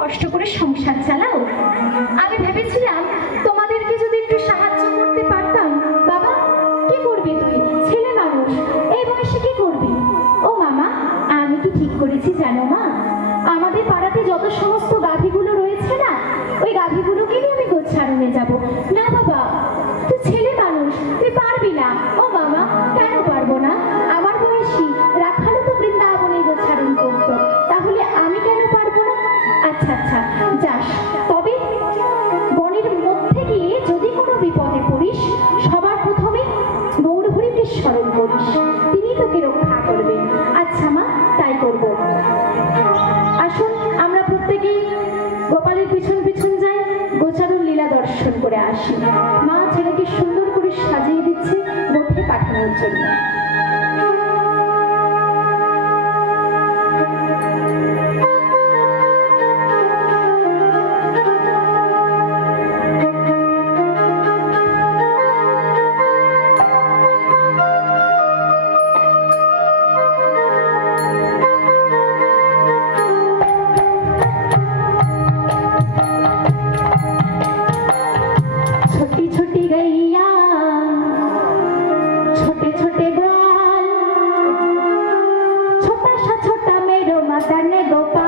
কষ্ট করে সংসার চালাও। আমি ভেবেছিলাম তোমাদেরকে যদি একটু সাহায্য করতে পারতাম। বাবা, কি করবি তুই? ছেলে মানুষ, এই বয়সে কি করবি? ও মামা, আমি কি ঠিক করেছি জানো মা? আমাদের পাড়াতে যত সমস্ত গাভীগুলো রয়েছে না, ওই গাভীগুলোকে নিয়ে আমি গোচ্ছারণে যাব। না বাবা, তুই ছেলে মানুষ, তুই পারবি না। ও মামা, কেন পারবো না? আমার বয়সী রাখালও তো বৃন্দাবনে গোচ্ছারণ করতো, তাহলে আমি কেন পারবো না? আচ্ছা আচ্ছা, যাস। তবে বনের মধ্যে গিয়ে যদি কোনো বিপদে পড়িস, সবার প্রথমে গৌরহরিকে স্মরণ করিস, তিনি তোকে রক্ষা করবেন। আচ্ছা মা, তাই করব। আসুন আমরা প্রত্যেকেই গোপালের পিছন পিছন যাই, গোচারণ লীলা দর্শন করে আসি। মা ছেলেকে সুন্দর করে সাজিয়ে দিচ্ছে মধ্যে পাঠানোর জন্য। Gopa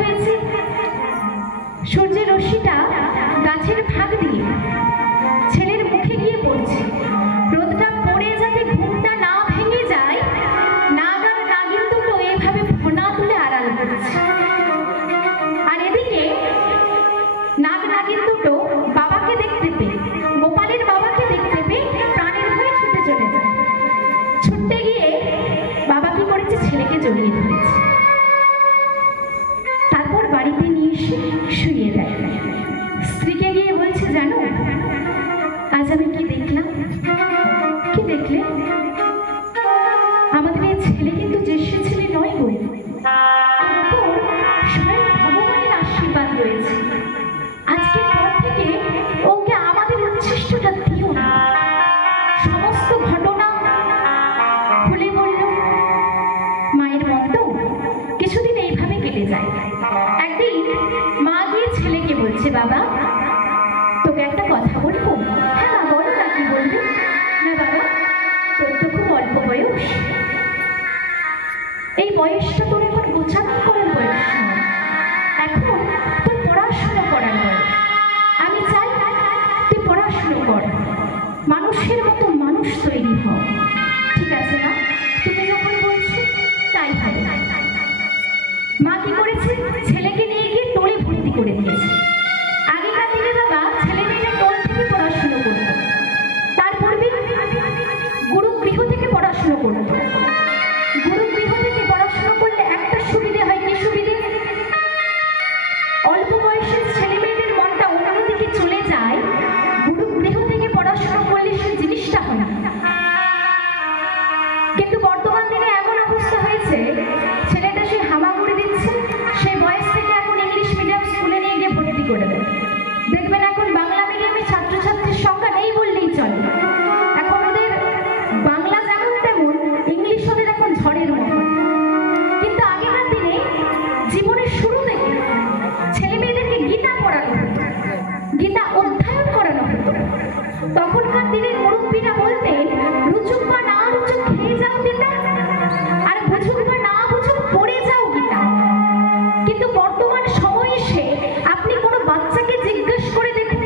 হয়েছে সূর্যের রশ্মিটা গাছের ফাঁক দিয়ে ছেলের মুখে গিয়ে পড়ছে। রোদটা পড়ে যাতে ঘুমটা না ভেঙে যায়, নাগ আর নাগিন দুটো এভাবে ফোনা তুলে আড়াল করছে। আর এদিকে নাগ নাগিন দুটো বাবাকে দেখতে পেয়ে, গোপালের বাবাকে দেখতে পেয়ে প্রাণের ভয়ে ছুটে চলে যায়। ছুটতে গিয়ে বাবা কি করেছে, ছেলেকে জড়িয়ে ধরেছে। তারপর বাড়িতে নিয়ে এসে শুইয়ে দেয়। স্ত্রীকে গিয়ে বলছে, জানো আজ আমি কি দেখলাম? কি দেখলে? আমাদের এই ছেলে কিন্তু যে সে ছেলে নয় গো, স্বয়ং ভগবানের আশীর্বাদ রয়েছে। আজকের পর থেকে ওকে আমাদের উচ্ছিষ্টটা দিও না। সমস্ত ঘটনা খুলে বলল। মায়ের মন তো কিছুদিন এইভাবে কেটে যায়। একদিন মা গিয়ে ছেলেকে বলছে, বাবা তোকে একটা কথা বলবো। হ্যাঁ মা বলো না, কি বলবি? না বাবা, তোর তো খুব অল্প বয়স, এই বয়সটা তোর এখন গোছানো করার বয়স নয়, এখন তোর পড়াশোনা করার বয়স। আমি চাই তুই পড়াশুনো কর, মানুষের মতো মানুষ তৈরি হ। ঠিক আছে না, তুমি যখন বলছো তাই হবে। মা কি করেছে, ছেলেকে নিয়ে গিয়ে টোলে ভর্তি করে দিয়েছে। আগেকার দিনে বাবা ছেলে মেয়েরা টোল থেকে পড়াশুনো করত, তারপর গুরুগৃহ থেকে পড়াশুনো করত। গুরুগৃহ থেকে পড়াশুনো করলে একটা সুবিধে হয়, কি সুবিধে? অল্প বয়সের ছেলে মেয়েদের মনটা অন্যদিকে চলে যায়। গুরুগৃহ থেকে পড়াশুনো করলে সে জিনিসটা হয় না। কিন্তু বর্তমান দিনে এমন অবস্থা হয়েছে, ছেলেটা সে হামাগুড়ি দিচ্ছে, সেই বয়স থেকে এখন ইংলিশ মিডিয়াম স্কুলে নিয়ে গিয়ে ভর্তি করে দেয়। দেখবেন এখন বাংলা মিডিয়ামের ছাত্রছাত্রীর সংখ্যা নেই বললেই চলে। এখন ওদের বাংলা যেমন তেমন, ইংলিশ ওদের এখন ঝড়ের মতো। কিন্তু আগেকার দিনে জীবনের শুরু থেকে ছেলে মেয়েদেরকে গীতা পড়ানো হতো, গীতা অধ্যয়ন করানো হতো। তখনকার দিনের মুরব্বীরা বলতেন, রুচুক বা না রুচুক খেয়ে যাও গীতা, আর বুঝুক বা না বুঝুক পড়ে যাও গীতা। কিন্তু বর্তমান সময় এসে আপনি কোনো বাচ্চাকে জিজ্ঞেস করে দেখুন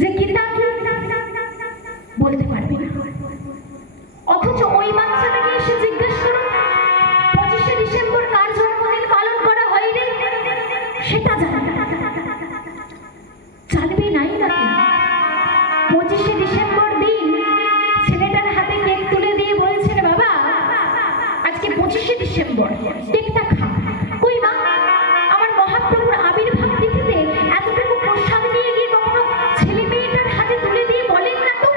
যে গীতা কি, বলতে পারবে না। অথচ ওই বাচ্চাটাকে এসে জিজ্ঞেস করুন 25শে ডিসেম্বর কার জন্মদিন পালন করা হয় রে, সেটা জানে না। জানবে নাই না। 25শে ডিসেম্বর দিন ছেলেটার হাতে কেক তুলে দিয়ে বলছেন, বাবা আজকে 25শে ডিসেম্বর, কেকটা খা। কই মা, আমার মহাপ্রভুর আবির্ভাব তিথিতে এতটুকু প্রসাদ নিয়ে গিয়ে কখনো ছেলে মেয়েটার হাতে তুলে দিয়ে বলেন না তো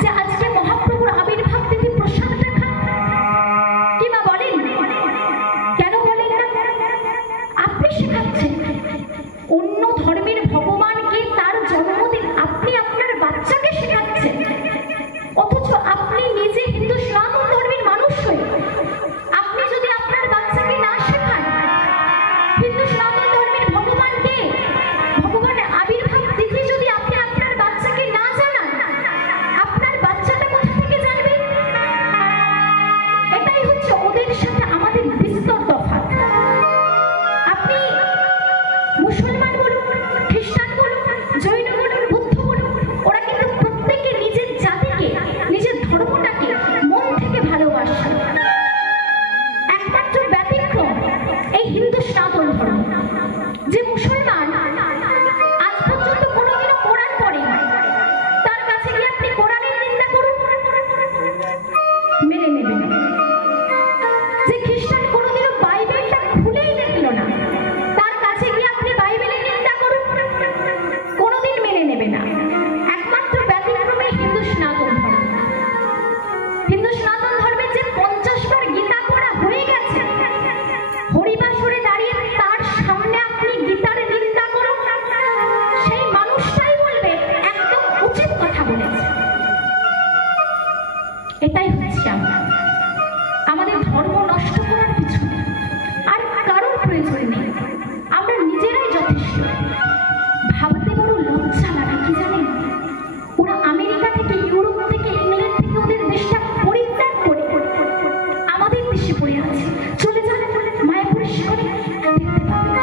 যে আজকে মহাপ্রভুর আবির্ভাব তিথি, প্রসাদটা খা? কি মা বলেন? কেন বলেন না? আপনি শেখাচ্ছেন অন্য ধর্মের ভগবানকে তার জন্মদিন আপনি আপনার বাচ্চাকে শেখাচ্ছেন, অথচ আপনি নিজে হিন্দু সনাতন ধর্মের মানুষ হয়ে আপনি যদি আপনার বাচ্চাকে না শেখান হিন্দু সনাতন ধর্মের ভগবানকে, ভগবানের আবির্ভাব তিথি যদি আপনি আপনার বাচ্চাকে না জানান, আপনার বাচ্চাটা কোথা থেকে জানবে? এটাই হচ্ছে ওদের সাথে আমাদের বিস্তর তফাৎ। আপনি মুসলমান বলুন, খ্রিস্টান বলুন, জৈন বলুন, বুদ্ধ বলুন, ওরা কিন্তু প্রত্যেকে নিজের জাতিকে, নিজের ধর্মটাকে মন থেকে ভালোবাসে। একমাত্র ব্যতিক্রম এই হিন্দু সনাতন ধর্ম। যে মুসলমান আজ পর্যন্ত কোনোদিনও কোরআন পড়েনি, তার কাছে গিয়ে আপনি কোরআনের নিন্দা করুন, মেনে নেবে না। যে খ্রিস্টান কোনোদিনও বাইবেলটা খুলেই দেখলো না, তার কাছে গিয়ে আপনি বাইবেলের নিন্দা করুন, কোনোদিন মেনে নেবে না। একমাত্র ব্যতিক্রমে হিন্দু সনাতন ধর্ম। হিন্দু সনাতন ধর্মের যে 50 বার গীতা পড়া হয়ে গেছে, হরিবাসরে দাঁড়িয়ে তার সামনে আপনি গীতার নিন্দা করুন, সেই মানুষটাই বলবে একদম উচিত কথা বলেছে। এটাই হচ্ছে আমাদের ধর্ম নষ্ট করার পিছনে আর কারোর প্রয়োজন নেই, আমরা নিজেরাই যথেষ্ট। ভাবতে বড় লজ্জা লাগে, কি জানেন? ওরা আমেরিকা থেকে, ইউরোপ থেকে, ইংল্যান্ড থেকে ওদের দেশটা পরিত্যাগ করে আমাদের দেশে পড়ে আছে। চলে যান মায়াপুরের শিখরে, দেখতে পাবেন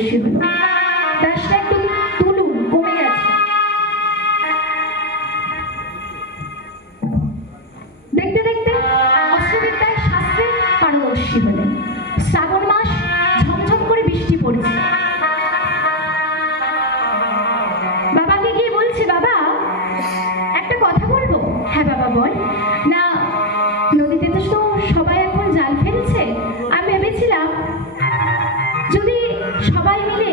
পারদর্শী হলো। দাসটা একটু তুলুন কমে গেছে। দেখতে দেখতে অস্ত্রবিদ্যায় শাস্ত্রে পারদর্শী হলেন। শ্রাবণ মাস, ঝমঝম করে বৃষ্টি পড়ছে। বাবাকে গিয়ে বলছে, বাবা একটা কথা বলবো। হ্যাঁ বাবা বল। না, নদীতে তো সবাই এখন জাল ফেলছে, আমি ভেবেছিলাম যদি সবাই মিলে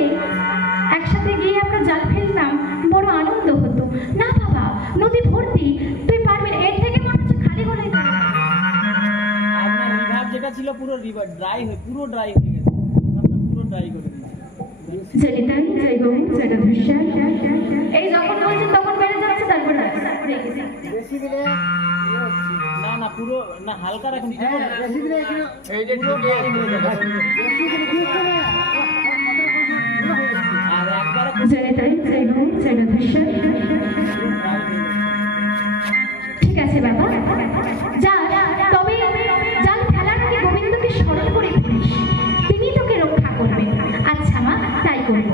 একসাথে গিয়ে আমরা জাল ফেলতাম বড় আনন্দ হতো। না বাবা, নদী ভর্তি, তুই পারবি না, এর থেকে মনে হচ্ছে খালি গলায়। আপনার রিভার যেটা ছিল পুরো রিভার ড্রাই হয়ে পুরো ড্রাই হয়ে গেছে, পুরো ড্রাই করে দিয়েছে। এই যখন বলছেন তখন বেড়ে যাচ্ছে, তারপর বেশি দিলে না না পুরো না হালকা রাখুন, বেশি দিলে এই যে পুরো ড্রাই হয়ে যাবে। বেশি দিলে কি হচ্ছে না আর একবার ঠিক আছে বাবা, যা। তবে জাল ফেলার আগে গোবিন্দকে স্মরণ করে ফেলিস, তিনি তোকে রক্ষা করবেন। আচ্ছা মা, তাই করব।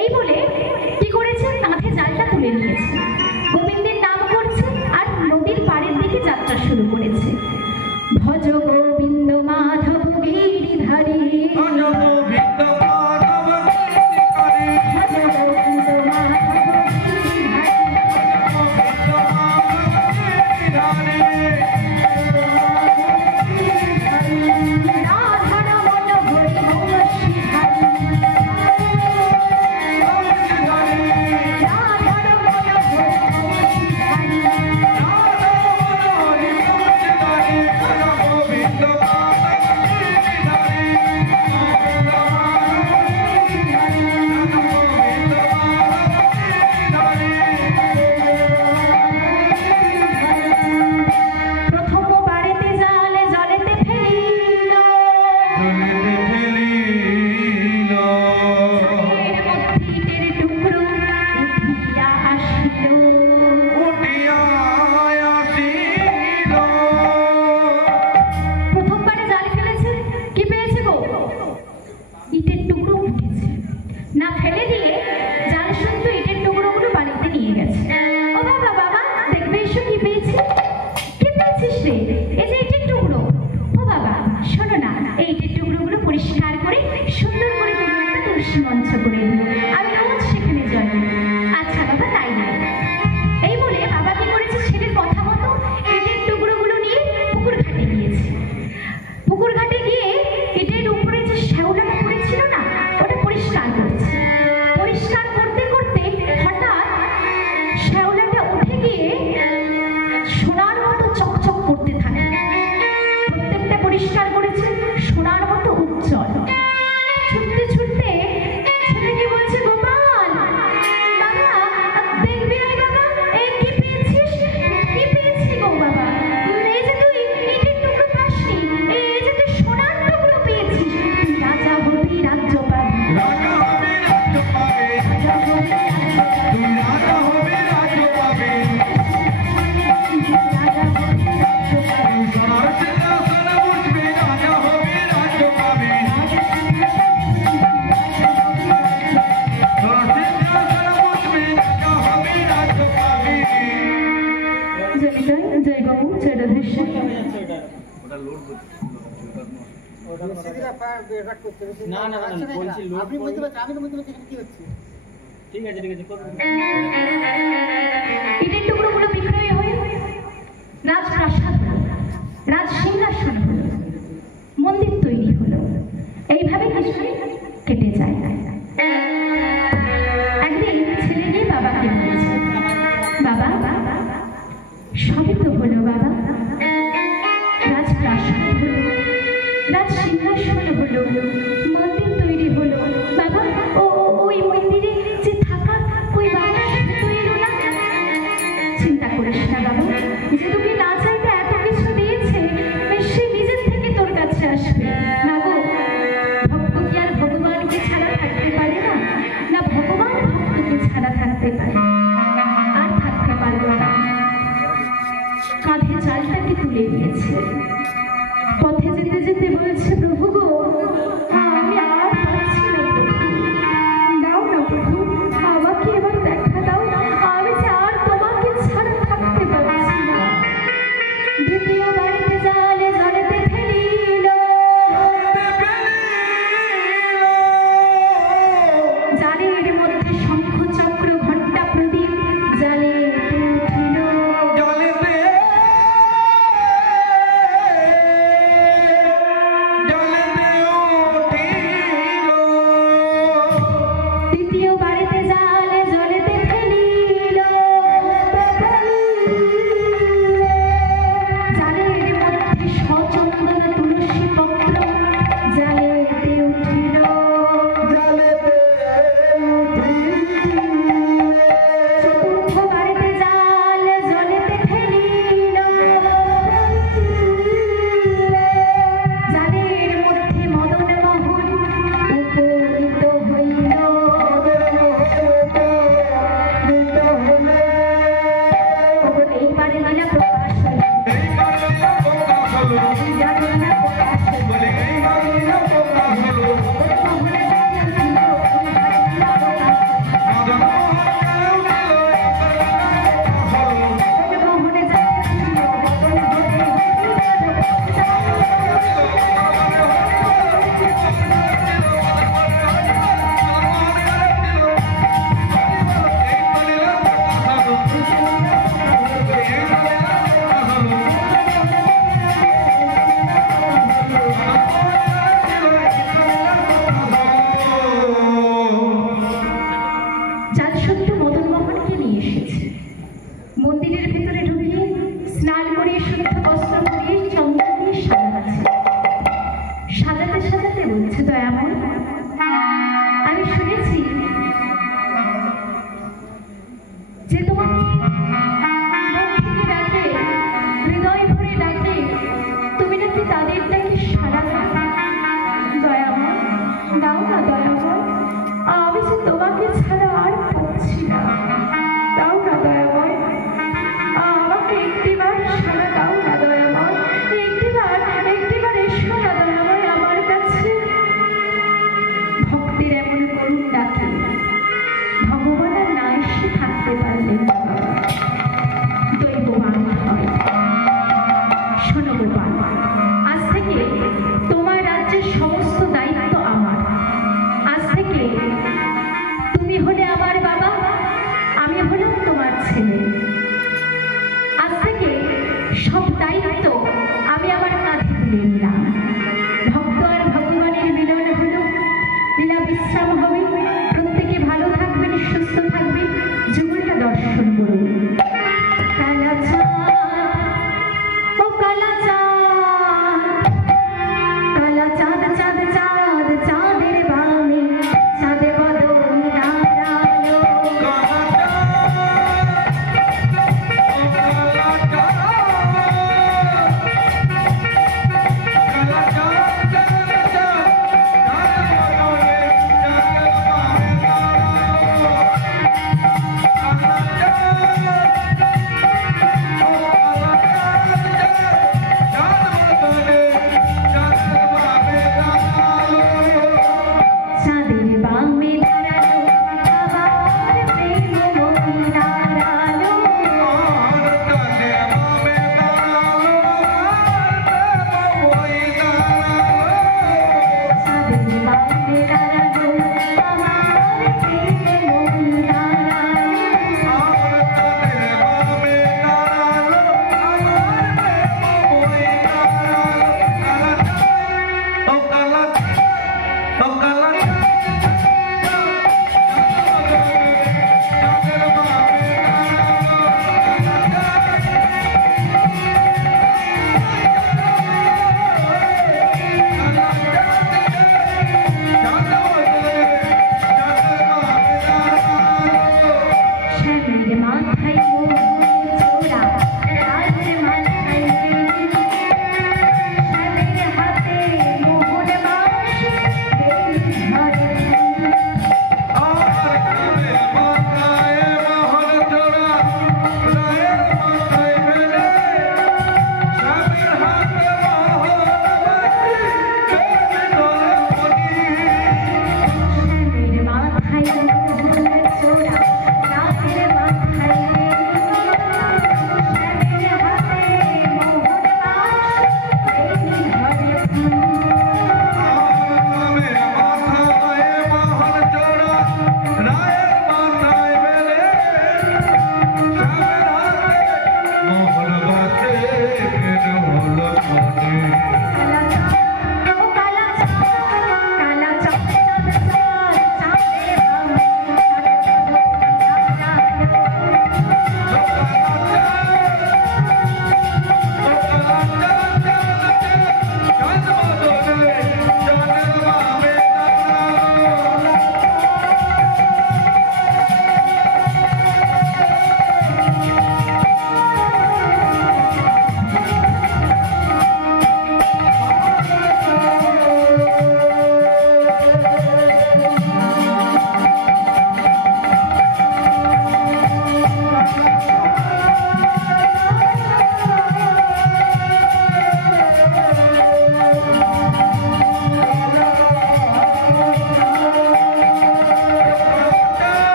এই বলে কি করেছে, কাঁধে জালটা তুলে নিয়েছে, গোবিন্দের নাম করছে আর নদীর পাড়ের দিকে যাত্রা শুরু করেছে। ভজ গোবিন্দ মাধব গিরিধারী, ভজ গোবিন্দ মাধব গিরিধারী, ভজ গোবিন্দ মাধব গিরিধারী, মঞ্চ করে দিল, আমি রোজ সেখানে জয় দেব। আচ্ছা বাবা, তাই দেব। এই বলে বাবা কি করেছে, ছেলের কথা মতো ইটের টুকরোগুলো নিয়ে পুকুর ঘাটে গিয়েছে। পুকুর ঘাটে গিয়ে ইটের উপরে যে শ্যাওলাটা পড়েছিল না, ওটা পরিষ্কার করছে। পরিষ্কার করতে করতে হঠাৎ শ্যাওলাটা উঠে গিয়ে সোনার মতো চকচক করতে থাকে। প্রত্যেকটা পরিষ্কার করেছে, সোনার মতো উজ্জ্বল। ছুটতে ছুটতে ছেলেকে বলছে, গোপাল বাবা দেখবি, আয় বাবা, এই কি পেয়েছিস? কি পেয়েছি গো বাবা? এই যে তুই ইটের টুকরো পাসনি, এই যে তুই সোনার টুকরো পেয়েছিস। তুই রাজা হবি, রাজ্য পাবি, রাজা হবি, রাজ্য পাবি, রাজা হবি, তুই রাজা হবি, রাজ্য পাবি, রাজা হবি, রাজ্য পাবি, সোনার সিংহাসনে বসবি, রাজা হবি, রাজ্য পাবি। জয় বাবু, জয় রাধেশ্যাম। না না না বলছি আপনি বলতে পারছেন, আমি তো বলতে পারছি কি হচ্ছে। ঠিক আছে ঠিক আছে, ইটের টুকরোগুলো বিক্রয় হয়ে রাজপ্রাসাদ হলো, রাজ সিংহাসন হলো, মন্দির তৈরি হলো। এইভাবে কিছুদিন কেটে যায়। একদিন ছেলে গিয়ে বাবাকে বলেছে, বাবা সবই তো হলো বাবা, রাজপ্রাসাদ হলো, রাজ সিংহাসন হলো, মন্দির তৈরি হলো, বাবা ওই মন্দিরে যে থাকা ওই বাবা তো এলো না। চিন্তা করিস না বাবা, যে তোকে না চাইতে এত কিছু দিয়েছে, সে নিজের থেকে তোর কাছে আসবে। না গো, ভক্ত কি আর ভগবানকে ছাড়া থাকতে পারে না? না ভগবান ভক্তকে ছাড়া থাকতে পারে? আর থাকতে পারলো না। কাঁধে জালটাকে তুলে নিয়েছে, পথে যেতে যেতে বলছে, প্রভু গো আমি আর পারছি না প্রভু,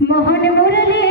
মোহন মুরলী